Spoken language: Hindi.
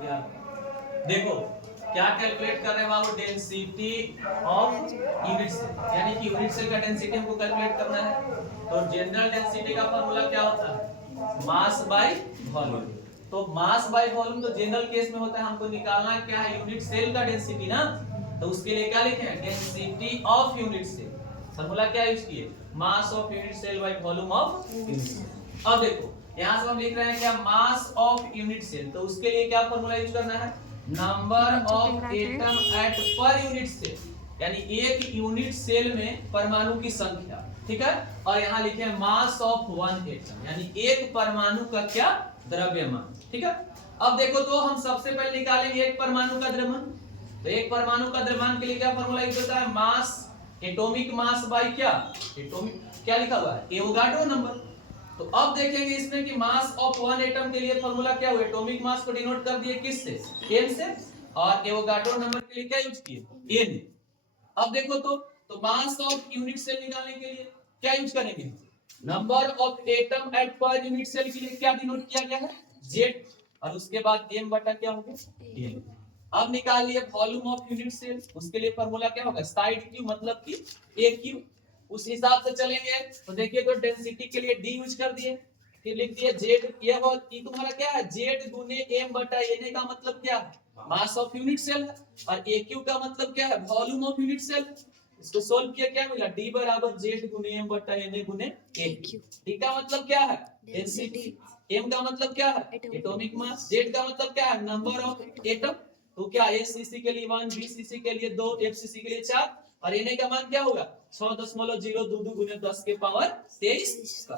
देखो क्या कैलकुलेट कर रहे हैं बाबू, डेंसिटी ऑफ यूनिट सेल, यानी कि यूनिट सेल का डेंसिटी हमको कैलकुलेट करना है। तो जनरल डेंसिटी का फार्मूला क्या होता है, मास बाय वॉल्यूम। तो मास बाय वॉल्यूम तो जनरल केस में होता है, हमको निकालना क्या है, यूनिट सेल का डेंसिटी ना। तो उसके लिए क्या लिखे हैं, density of unit cell. Formula क्या यूज किए, mass of unit cell by volume of unit cell. अब देखो यहां से हम लिख रहे हैं क्या, मास ऑफ यूनिट सेल, तो उसके लिए क्या फार्मूला यूज करना है, number of atom eight per unit cell, यानी एक यूनिट सेल में परमाणु की संख्या, ठीक है। और यहाँ लिखे हैं मास ऑफ वन एटम, यानी एक परमाणु का क्या, द्रव्यमान, ठीक है। अब देखो तो हम सबसे पहले निकालेंगे एक परमाणु का द्रव्यमान। तो एक परमाणु का द्रव्यमान के लिए क्या फॉर्मूला यूज होता है, मास, एटॉमिक मास बाय क्या, एटॉमिक क्या लिखा हुआ है, एवोगाड्रो नंबर। तो अब देखेंगे इसमें कि मास ऑफ वन एटम के लिए फॉर्मूला क्या हुआ, एटॉमिक मास को डिनोट कर दिए किससे, n से, और एवोगाड्रो नंबर के लिए क्या यूज किए, n। अब देखो तो मास ऑफ यूनिट सेल निकालने के लिए क्या यूज करेंगे, number of atom eight per unit cell के लिए क्या डिनोट किया गया है, z, और उसके बाद m बटा क्या हो गया, n। अब निकाल लिए वॉल्यूम ऑफ यूनिट सेल, उसके लिए फार्मूला क्या होगा, साइड क्यू मतलब कि a क्यू। उस हिसाब से चलेंगे तो देखिए तो डेंसिटी के लिए d यूज कर दिए, फिर लिख दिए z, ये तुम्हारा क्या है, z गुने m बटा na का मतलब क्या है, मास ऑफ यूनिट सेल है, और aq का मतलब क्या है, वॉल्यूम ऑफ यूनिट सेल। इसको सोल्व किया क्या मिला, d बराबर z गुने m बटा na गुने aq। d का मतलब क्या है, डेंसिटी, m का मतलब क्या है, एटॉमिक मास, z का मतलब क्या है, नंबर ऑफ एटम। तो क्या एसीसी के लिए 1, बीसीसी के लिए 2, एफसीसी के लिए 4, और Na का मान क्या होगा 6.0222 गुने 10 के पावर 23 का।